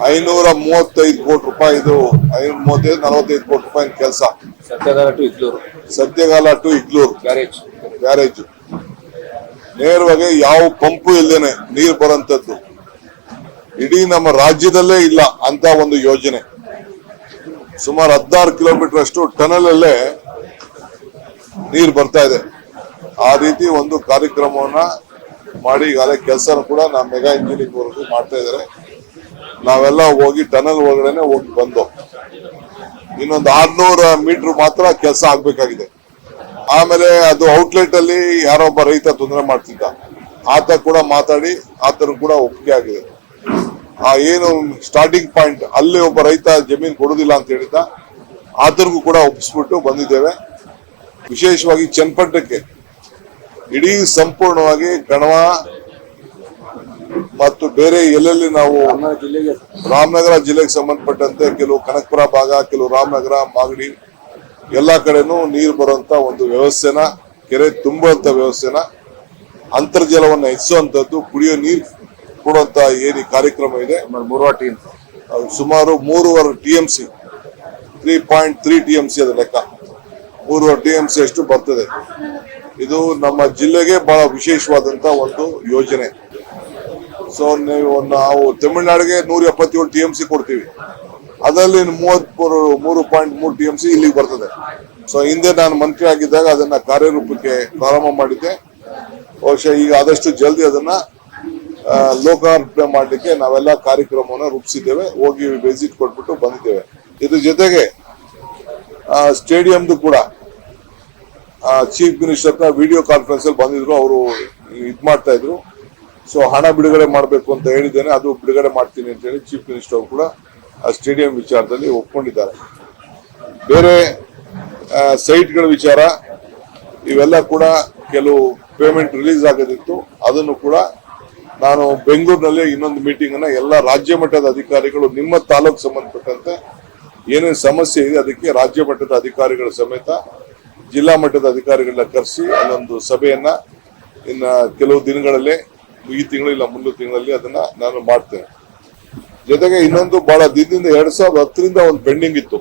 535 ಕೋಟಿ ರೂಪಾಯಿ ಇದು 535-45 ಕೋಟಿ ರೂಪಾಯಿ ಕೆಲಸ. ಸತ್ಯಗಾಲ ಟು ಇಗ್ಲೂರು ಬ್ಯಾರೇಜ್ ನೇರವಾಗಿ ಯಾವ ಪಂಪು ಇಲ್ದೇನೆ ನೀರು ಬರೋಂಥದ್ದು ಇಡೀ ನಮ್ಮ ರಾಜ್ಯದಲ್ಲೇ ಇಲ್ಲ ಅಂತ ಒಂದು ಯೋಜನೆ. ಸುಮಾರು 16 ಕಿಲೋಮೀಟರ್ ಅಷ್ಟು ಟನಲ್ ಅಲ್ಲೇ ನೀರು ಬರ್ತಾ ಇದೆ. ಆ ರೀತಿ ಒಂದು ಕಾರ್ಯಕ್ರಮವನ್ನ ಮಾಡಿ ಈಗಾಗಲೇ ಕೆಲಸ ಕೂಡ ನಾವು ಮೆಗಾ ಇಂಜಿನಿಯರಿಂಗ್ ವರ್ಗು ಮಾಡ್ತಾ ಇದ್ದಾರೆ. ನಾವೆಲ್ಲ ಹೋಗಿ ಟನಲ್ ಒಳಗಡೆ ಹೋಗಿ ಬಂದು ಇನ್ನೊಂದು 600 ಮೀಟರ್ ಮಾತ್ರ ಕೆಲಸ ಆಗ್ಬೇಕಾಗಿದೆ. ಆಮೇಲೆ ಅದು ಔಟ್ಲೆಟ್ ಅಲ್ಲಿ ಯಾರೋ ಒಬ್ಬ ರೈತ ತೊಂದರೆ ಮಾಡ್ತಿದ್ದ, ಆತ ಕೂಡ ಮಾತಾಡಿ ಆತರ ಕೂಡ ಒಪ್ಪಿಗೆ ಆಗಿದೆ. ಏನು ಸ್ಟಾರ್ಟಿಂಗ್ ಪಾಯಿಂಟ್ ಅಲ್ಲಿ ಒಬ್ಬ ರೈತ ಜಮೀನು ಕೊಡುದಿಲ್ಲ ಅಂತ ಹೇಳಿದ್ದ, ಆತರಿಗೂ ಕೂಡ ಒಪ್ಪಿಸ್ಬಿಟ್ಟು ಬಂದಿದ್ದೇವೆ. ವಿಶೇಷವಾಗಿ ಚನ್ನಪಟ್ಟಣಕ್ಕೆ ಇಡೀ ಸಂಪೂರ್ಣವಾಗಿ ಕಣವ ಮತ್ತು ಬೇರೆ ಎಲ್ಲೆಲ್ಲಿ ನಾವು ರಾಮನಗರ ಜಿಲ್ಲೆಗೆ ಸಂಬಂಧಪಟ್ಟಂತೆ ಕೆಲವು ಕನಕಪುರ ಭಾಗ, ಕೆಲವು ರಾಮನಗರ, ಮಾಗಡಿ ಎಲ್ಲಾ ಕಡೆನೂ ನೀರು ಬರುವಂತ ಒಂದು ವ್ಯವಸ್ಥೆನ, ಕೆರೆ ತುಂಬುವಂತ ವ್ಯವಸ್ಥೆನ, ಅಂತರ್ಜಲವನ್ನು ಹೆಚ್ಚಿಸುವಂತದ್ದು, ಕುಡಿಯೋ ನೀರು ಕೊಡುವಂತ ಏನು ಕಾರ್ಯಕ್ರಮ ಇದೆ ಸುಮಾರು 3.5 TMC 3.3 TMC ಅದ ಲೆಕ್ಕ 3.5 TMC ಅಷ್ಟು ಬರ್ತದೆ. ಇದು ನಮ್ಮ ಜಿಲ್ಲೆಗೆ ಬಹಳ ವಿಶೇಷವಾದಂತ ಒಂದು ಯೋಜನೆ. ಸೊ ನಾವು ತಮಿಳುನಾಡಿಗೆ 177 TMC ಕೊಡ್ತೀವಿ, ಅದರಲ್ಲಿ 3.3 TMC ಇಲ್ಲಿಗೆ ಬರ್ತದೆ. ಸೊ ಹಿಂದೆ ನಾನು ಮಂತ್ರಿ ಆಗಿದ್ದಾಗ ಅದನ್ನ ಕಾರ್ಯರೂಪಕ್ಕೆ ಪ್ರಾರಂಭ ಮಾಡಿದ್ದೆ. ಬಹುಶಃ ಈಗ ಆದಷ್ಟು ಜಲ್ದಿ ಅದನ್ನ ಲೋಕಾರ್ಪಣೆ ಮಾಡಲಿಕ್ಕೆ ನಾವೆಲ್ಲ ಕಾರ್ಯಕ್ರಮವನ್ನು ರೂಪಿಸಿದ್ದೇವೆ. ಹೋಗಿ ವಿಸಿಟ್ ಕೊಟ್ಬಿಟ್ಟು ಬಂದಿದ್ದೇವೆ. ಇದ್ರ ಜೊತೆಗೆ ಸ್ಟೇಡಿಯಂದು ಕೂಡ ಚೀಫ್ ಮಿನಿಸ್ಟರ್ ವಿಡಿಯೋ ಕಾನ್ಫರೆನ್ಸ್ ಅಲ್ಲಿ ಬಂದಿದ್ರು. ಅವರು ಇದ್ ಮಾಡ್ತಾ ಇದ್ರು. ಸೊ ಹಣ ಬಿಡುಗಡೆ ಮಾಡಬೇಕು ಅಂತ ಹೇಳಿದ್ದೇನೆ, ಅದು ಬಿಡುಗಡೆ ಮಾಡ್ತೀನಿ ಅಂತ ಹೇಳಿ ಚೀಫ್ ಮಿನಿಸ್ಟರ್ ಅವರು ಕೂಡ ಆ ಸ್ಟೇಡಿಯಂ ವಿಚಾರದಲ್ಲಿ ಒಪ್ಕೊಂಡಿದ್ದಾರೆ. ಬೇರೆ ಸೈಟ್ಗಳ ವಿಚಾರ ಇವೆಲ್ಲ ಕೂಡ ಕೆಲವು ಪೇಮೆಂಟ್ ರಿಲೀಸ್ ಆಗೋದಿತ್ತು. ಅದನ್ನು ಕೂಡ ನಾನು ಬೆಂಗಳೂರಿನಲ್ಲಿ ಇನ್ನೊಂದು ಮೀಟಿಂಗ್ ಅನ್ನ ಎಲ್ಲ ರಾಜ್ಯ ಮಟ್ಟದ ಅಧಿಕಾರಿಗಳು, ನಿಮ್ಮ ತಾಲೂಕು ಸಂಬಂಧಪಟ್ಟಂತೆ ಏನೇನು ಸಮಸ್ಯೆ ಇದೆ ಅದಕ್ಕೆ ರಾಜ್ಯ ಮಟ್ಟದ ಅಧಿಕಾರಿಗಳ ಸಮೇತ ಜಿಲ್ಲಾ ಮಟ್ಟದ ಅಧಿಕಾರಿಗಳನ್ನ ಕರೆಸಿ ಅಲ್ಲೊಂದು ಸಭೆಯನ್ನ ಇನ್ನ ಕೆಲವು ದಿನಗಳಲ್ಲೇ, ಈ ತಿಂಗಳು ಇಲ್ಲ ಮುಂದಿನ ತಿಂಗಳಲ್ಲಿ ಅದನ್ನ ನಾನು ಮಾಡ್ತೇನೆ. ಜೊತೆಗೆ ಇನ್ನೊಂದು ಬಹಳ ದಿನದಿಂದ 2010ರಿಂದ ಒಂದು ಪೆಂಡಿಂಗ್ ಇತ್ತು.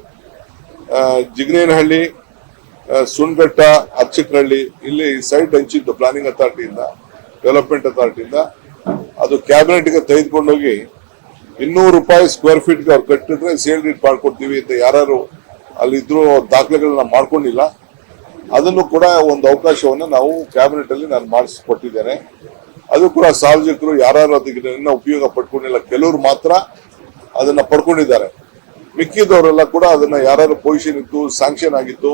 ಜಿಗನೇನಹಳ್ಳಿ, ಸುಣ್ಘಟ್ಟ, ಅರ್ಚಕರಹಳ್ಳಿ ಇಲ್ಲಿ ಸೈಟ್ ಹಂಚಿತ್ತು ಪ್ಲಾನಿಂಗ್ ಅಥಾರಿಟಿಯಿಂದ, ಡೆವಲಪ್ಮೆಂಟ್ ಅಥಾರಿಟಿಯಿಂದ. ಅದು ಕ್ಯಾಬಿನೆಟ್ಗೆ ತೆಗೆದುಕೊಂಡೋಗಿ 200 ರೂಪಾಯಿ ಸ್ಕ್ವೇರ್ ಫೀಟ್ಗೆ ಅವ್ರು ಕಟ್ಟಿದ್ರೆ ಸೇಲ್ ಡೀಡ್ ಮಾಡ್ಕೊಡ್ತೀವಿ ಅಂತ ಯಾರು ಅಲ್ಲಿದ್ರು ದಾಖಲೆಗಳನ್ನ ಮಾಡ್ಕೊಂಡಿಲ್ಲ. ಅದನ್ನು ಕೂಡ ಒಂದು ಅವಕಾಶವನ್ನು ನಾವು ಕ್ಯಾಬಿನೆಟ್ ಅಲ್ಲಿ ನಾನು ಮಾಡಿಸ್ಕೊಟ್ಟಿದ್ದೇನೆ. ಅದು ಕೂಡ ಸಾರ್ವಜನಿಕರು ಯಾರು ಅದನ್ನ ಉಪಯೋಗ ಪಡ್ಕೊಂಡಿಲ್ಲ, ಕೆಲವರು ಮಾತ್ರ ಅದನ್ನ ಪಡ್ಕೊಂಡಿದ್ದಾರೆ. ಮಿಕ್ಕಿದವರೆಲ್ಲ ಕೂಡ ಅದನ್ನ ಯಾರು ಪೊಸಿಷನ್ ಇತ್ತು, ಸ್ಯಾಂಕ್ಷನ್ ಆಗಿತ್ತು,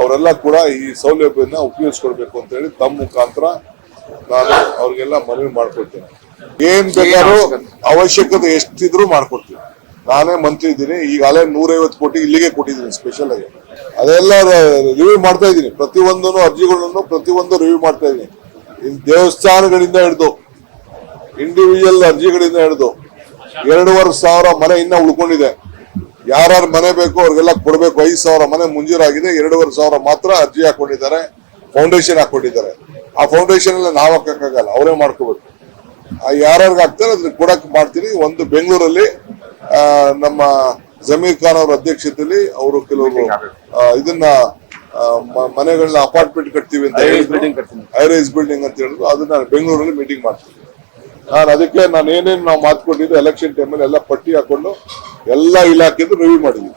ಅವರೆಲ್ಲ ಕೂಡ ಈ ಸೌಲಭ್ಯನ ಉಪಯೋಗಿಸ್ಕೊಳ್ಬೇಕು ಅಂತ ಹೇಳಿ ತಮ್ಮ ಮುಖಾಂತರ ನಾನು ಅವ್ರಿಗೆಲ್ಲ ಮನವಿ ಮಾಡ್ಕೊಡ್ತೇನೆ. ಏನ್ ಬೇಕಾದ್ರೂ ಅವಶ್ಯಕತೆ ಎಷ್ಟಿದ್ರು ಮಾಡ್ಕೊಡ್ತೀನಿ. ನಾನೇ ಮಂತ್ರಿ ಇದ್ದೀನಿ, ಈಗಾಗಲೇ 150 ಕೋಟಿ ಇಲ್ಲಿಗೆ ಕೊಟ್ಟಿದ್ದೀನಿ ಸ್ಪೆಷಲ್ ಆಗಿ. ಅದೆಲ್ಲ ರಿವ್ಯೂ ಮಾಡ್ತಾ ಇದ್ದೀನಿ. ಪ್ರತಿಯೊಂದು ಅರ್ಜಿಗಳನ್ನು ಪ್ರತಿಯೊಂದು ರಿವ್ಯೂ ಮಾಡ್ತಾ ಇದ್ದೀನಿ. ದೇವಸ್ಥಾನಗಳಿಂದ ಹಿಡಿದು ಇಂಡಿವಿಜುವಲ್ ಅರ್ಜಿಗಳಿಂದ ಹಿಡಿದು 2,500 ಮನೆ ಇನ್ನ ಉಳ್ಕೊಂಡಿದೆ. ಯಾರ್ಯಾರು ಮನೆ ಬೇಕು ಅವ್ರಿಗೆಲ್ಲ ಕೊಡ್ಬೇಕು. 5,000 ಮನೆ ಮುಂಜೂರಾಗಿದೆ, 2,500 ಮಾತ್ರ ಅರ್ಜಿ ಹಾಕೊಂಡಿದ್ದಾರೆ, ಫೌಂಡೇಶನ್ ಹಾಕೊಂಡಿದ್ದಾರೆ. ಆ ಫೌಂಡೇಶನ್ ಎಲ್ಲ ನಾವು ಹಾಕಕ್ಕಾಗಲ್ಲ, ಅವರೇ ಮಾಡ್ಕೋಬೇಕು. ಯಾರ್ಯಾರಿಗೆ ಹಾಕ್ತಾರೆ ಅದ್ರ ಕೊಡಕ್ ಮಾಡ್ತೀನಿ. ಒಂದು ಬೆಂಗಳೂರಲ್ಲಿ ನಮ್ಮ ಜಮೀರ್ ಖಾನ್ ಅವರ ಅಧ್ಯಕ್ಷತೆಯಲ್ಲಿ ಅವರು ಕೆಲವರು ಇದನ್ನ ಮನೆಗಳನ್ನ ಅಪಾರ್ಟ್ಮೆಂಟ್ ಕಟ್ತೀವಿ ಅಂತ ಹೇಳಿದ್ರು, ಹೈರೈಸ್ ಬಿಲ್ಡಿಂಗ್ ಅಂತ ಹೇಳಿದ್ರು. ಅದನ್ನ ಬೆಂಗಳೂರಲ್ಲಿ ಮೀಟಿಂಗ್ ಮಾಡ್ತೀನಿ. ಅದಕ್ಕೆ ನಾನು ಏನೇನು ನಾವು ಮಾತು ಕೊಟ್ಟಿದ್ದು ಎಲೆಕ್ಷನ್ ಟೈಮಲ್ಲಿ ಎಲ್ಲ ಪಟ್ಟಿ ಹಾಕೊಂಡು ಎಲ್ಲ ಇಲಾಖೆದು ರಿವ್ಯೂ ಮಾಡಿದ್ವಿ.